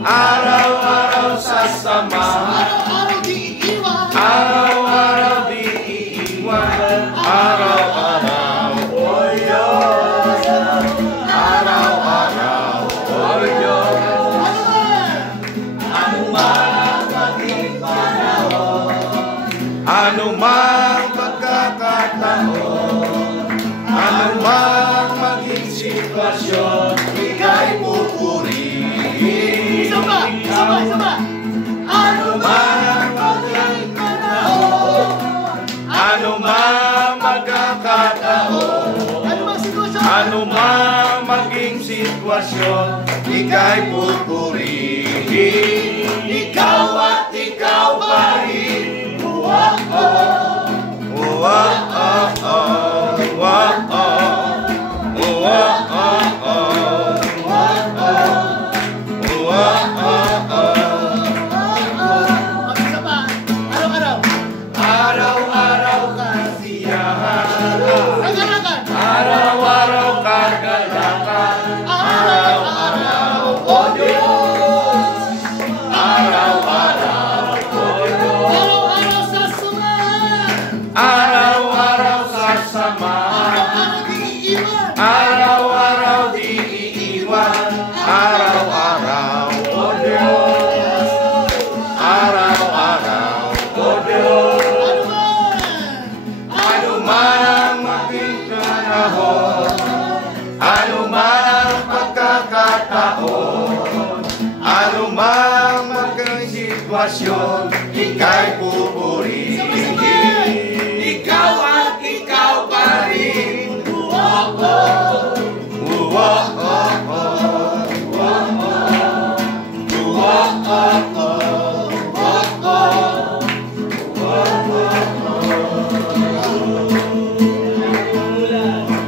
Araw-araw sa sama, araw-araw di iiwan, araw-araw di iiwan, araw-araw, oh Diyos, araw-araw, oh Diyos. Anumang maging panahon, anumang pagkakataon, anumang maging sitwasyon, ika'y pupurihin. Isa pa! Anumang maging panahon, anumang magkakataon, anumang maging sitwasyon, ika'y pupurihin. Ikaw at ikaw pa rin. Araw-araw kasiyahan, araw-araw kagalakan, araw-araw, oh Diyos, araw-araw, oh Diyos. Araw-araw sa sama, Araw-araw sa sama, araw-araw di iiwan, araw-araw di iiwan, araw-araw, oh Diyos, araw-araw, oh Diyos. Anumang maging panahon, anumang pagkakataon, anumang maging sitwasyon, ika'y pupurihin. Ikaw at ikaw pa rin.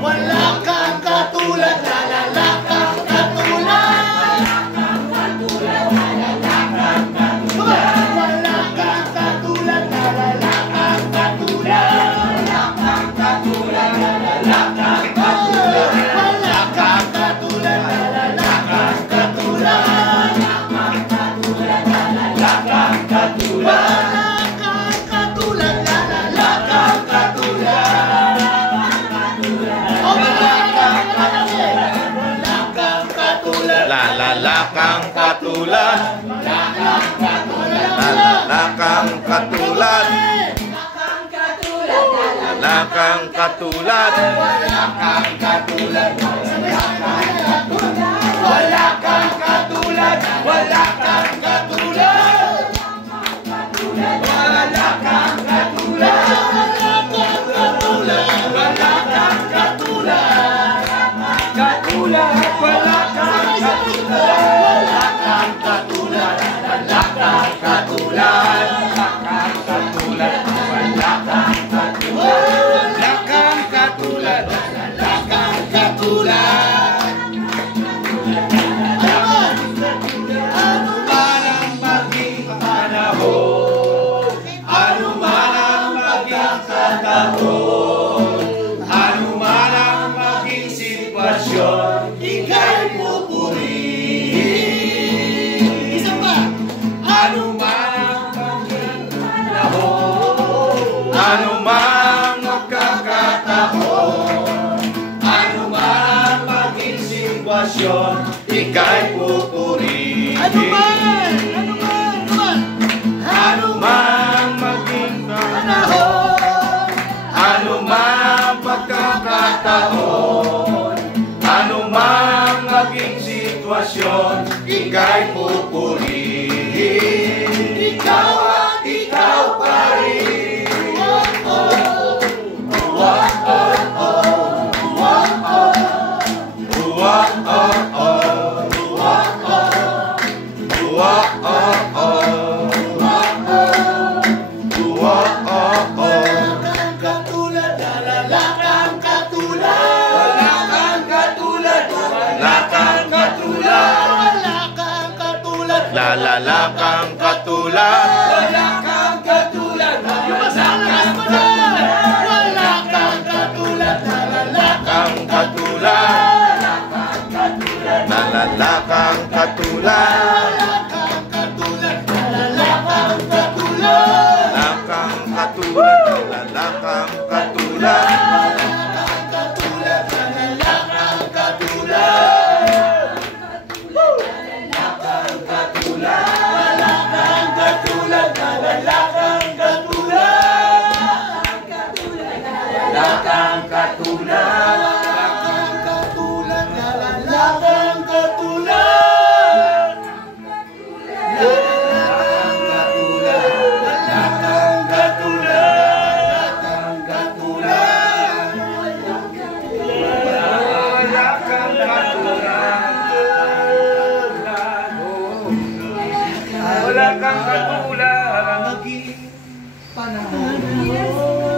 wala kang katulad, lalala kang katulad. Wala kang katulad, lalala kang katulad. Wala kang katulad, lalala kang katulad. Wala kang katulad, lalala kang katulad. Wala kang katulad. Lalala kang katulad, lalala kang katulad, lalala kang katulad, Wala kang katulad, wala kang katulad, wala kang katulad, wala kang katulad, wala kang katulad, katulad, wala kang katulad, wala kang katulad, wala kang katulad, wala kang katulad, wala kang katulad, wala kang katulad. anumang maging panahon, anumang pagkakataon, anuman ang maging sitwasyon, ika'y pupurihin. Isa pa. Anuman ang maging panahon, anumang magkakataon, anuman ang maging sitwasyon, ika'y pupurihin. Anumang maging panahon, anumang pagkakataon, anumang maging sitwasyon, ika'y pupurihin. Ikaw at ikaw pa rin. Lalala kang katulad, Wala kang katulad, wala kang katulad, wala kang katulad, kang katulad, lalala kang katulad. wala kang katulad. Naging panahon.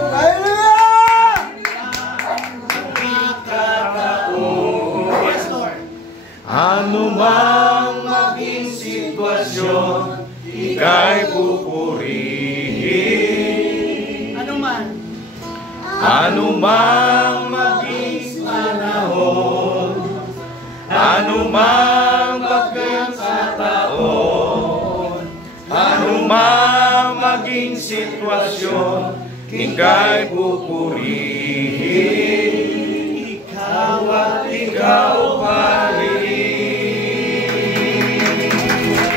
Hallelujah! Yes, Lord. Ano mang maging sitwasyon, ika'y pupurihin. Ano man. Ano mang maging panahon, ano mang pagkakataon, ano mang maging sitwasyon, ika'y pupurihin. Ikaw at ikaw pa rin.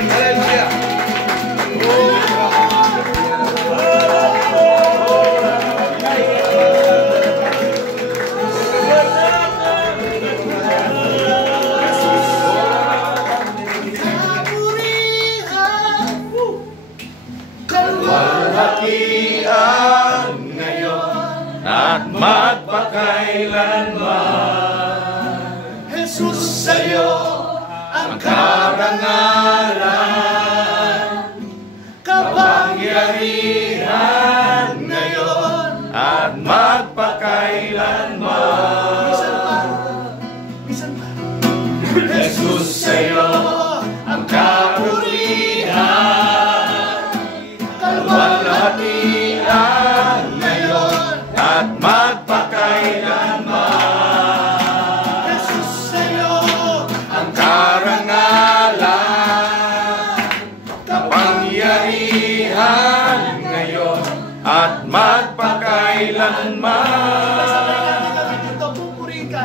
Hallelujah! Kalwalhatian ngayon at magpakailanman. Jesus, sa'yo Ang karangalan, kapangyarihan ngayon at magpakailanman. Minsan pa. Jesus, sa'yo ang kapurihan, kalwalhatian ngayon at magpakailanman. Jesus, sa'yo Ang karangalan, kapangyarihan ngayon at magpakailanman. pupurihin ka.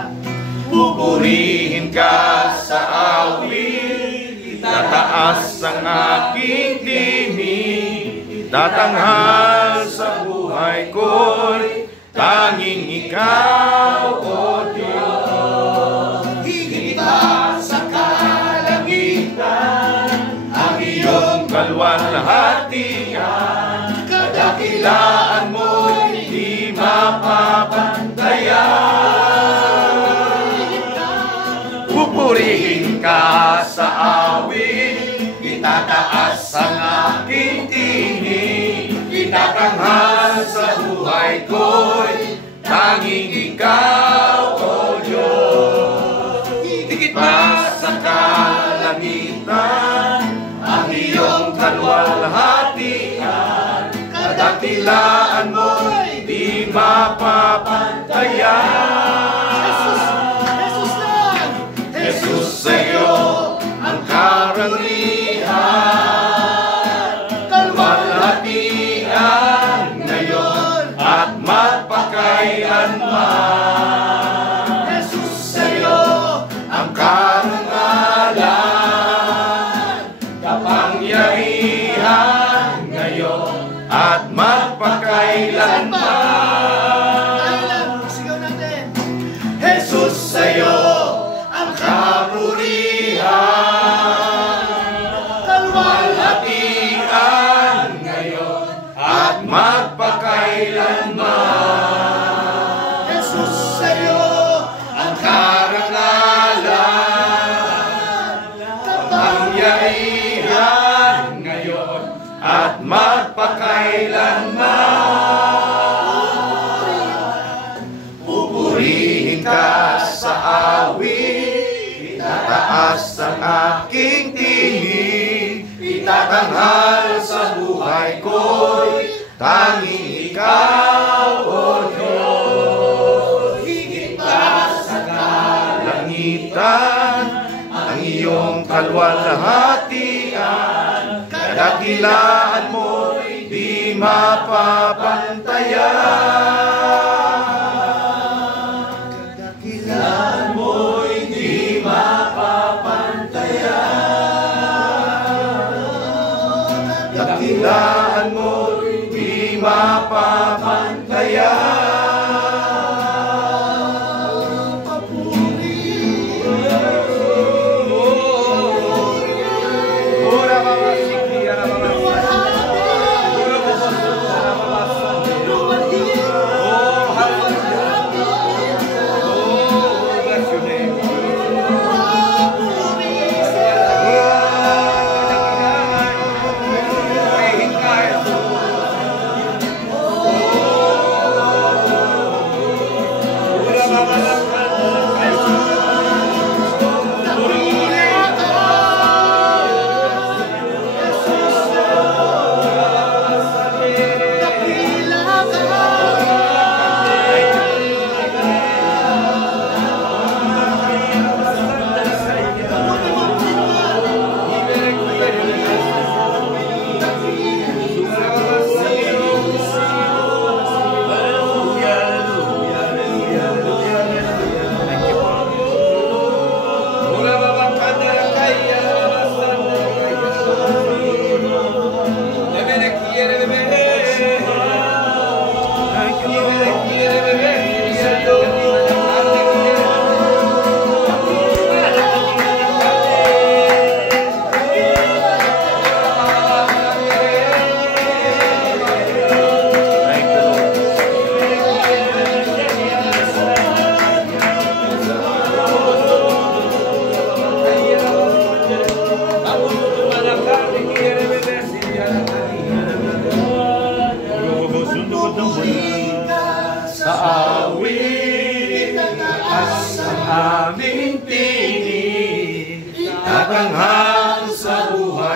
Pupurihin ka sa awit, tataas ang aking tinig, tatanghal sa buhay ko'y tanging ikaw, O Diyos. Higit pa sa kalangitan, Ang iyong kalwalhatian, kadakilaan mo'y di mapapantayan. Pupurihin ka sa awit, itataas ang aking tinig, itatanghal sa buhay ko'y tanging ikaw, O Diyos. Higit pa sa kalangitan, ang iyong kalwalhatian, kadakilaan mo'y di mapapantayan. Jesus lang. Jesus, sa'yo ang karangyarihan, kalwalhatian ngayon at magpakailanman. Jesus, sa'yo Ang karangalan, kapangyarihan ngayon at magpakailanman. tayo lang. Sigaw natin. Jesus, sa'yo ang kapurihan, kalwalhatian ngayon at magpakailanman. Jesus, sa'yo Ang karangalan, kapangyarihan ngayon at magpakailanman. Pupurihin ka sa awit, itataas ang aking tinig, itatanghal sa buhay ko'y tanging ikaw, O Diyos. Higit pa sa kalangitan, ang iyong kalwalhatian, kadakilaan mo'y di mapapantayan. Kadakilaan mo'y di mapapantayan. Kadakilaan mo'y di mapapantayan. Ora mama siki ara mama. Ora mama sara mama. Oh hallelujah. Oh bless your name.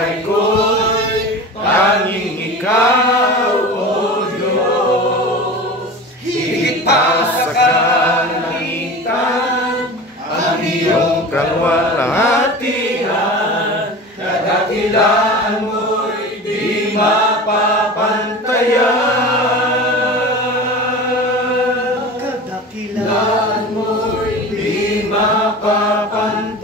buhay ko'y tanging ikaw, O Diyos. Higit pa sa kalangitan, ang iyong kalwalhatian, kadakilaan mo'y di mapapantayan. Kadakilaan mo'y di mapapantayan.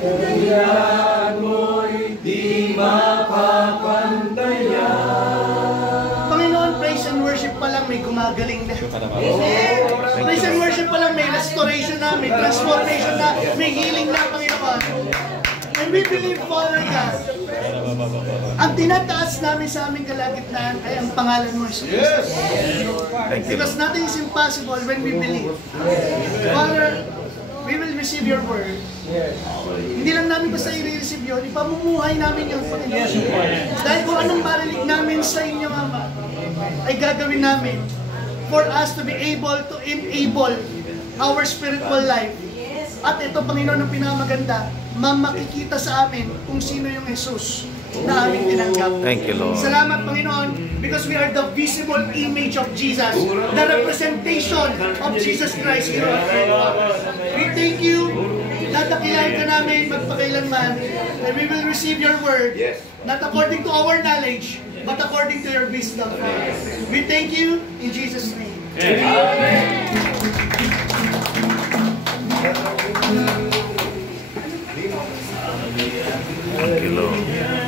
Kadakilaan mo'y di mapapantayan. Panginoon, praise and worship pa lang may gumagaling na. Praise and worship pa lang may restoration na, may transformation na, may healing na, Panginoon. And we believe, Father God, ang tinataas namin sa aming kalagitnaan ay ang pangalan mo, Jesus. Yes! Because nothing is impossible when we believe. Father, we will receive your word. Hindi lang namin basta i-receive yun, ipamumuhay namin yung Panginoon. Dahil kung anong marinig namin sa inyo, Ama, ay gagawin namin for us to be able to enable our spiritual life. At ito, Panginoon, ang pinakamaganda, makikita sa amin kung sino yung Jesus na aming tinanggap. Thank you, Lord. Salamat, Panginoon, because we are the visible image of Jesus, the representation of Jesus Christ here on earth. We thank you, tatakilain ka namin magpakailanman, and we will receive your word, not according to our knowledge, but according to your wisdom. We thank you in Jesus' name. Amen. Thank you, Lord.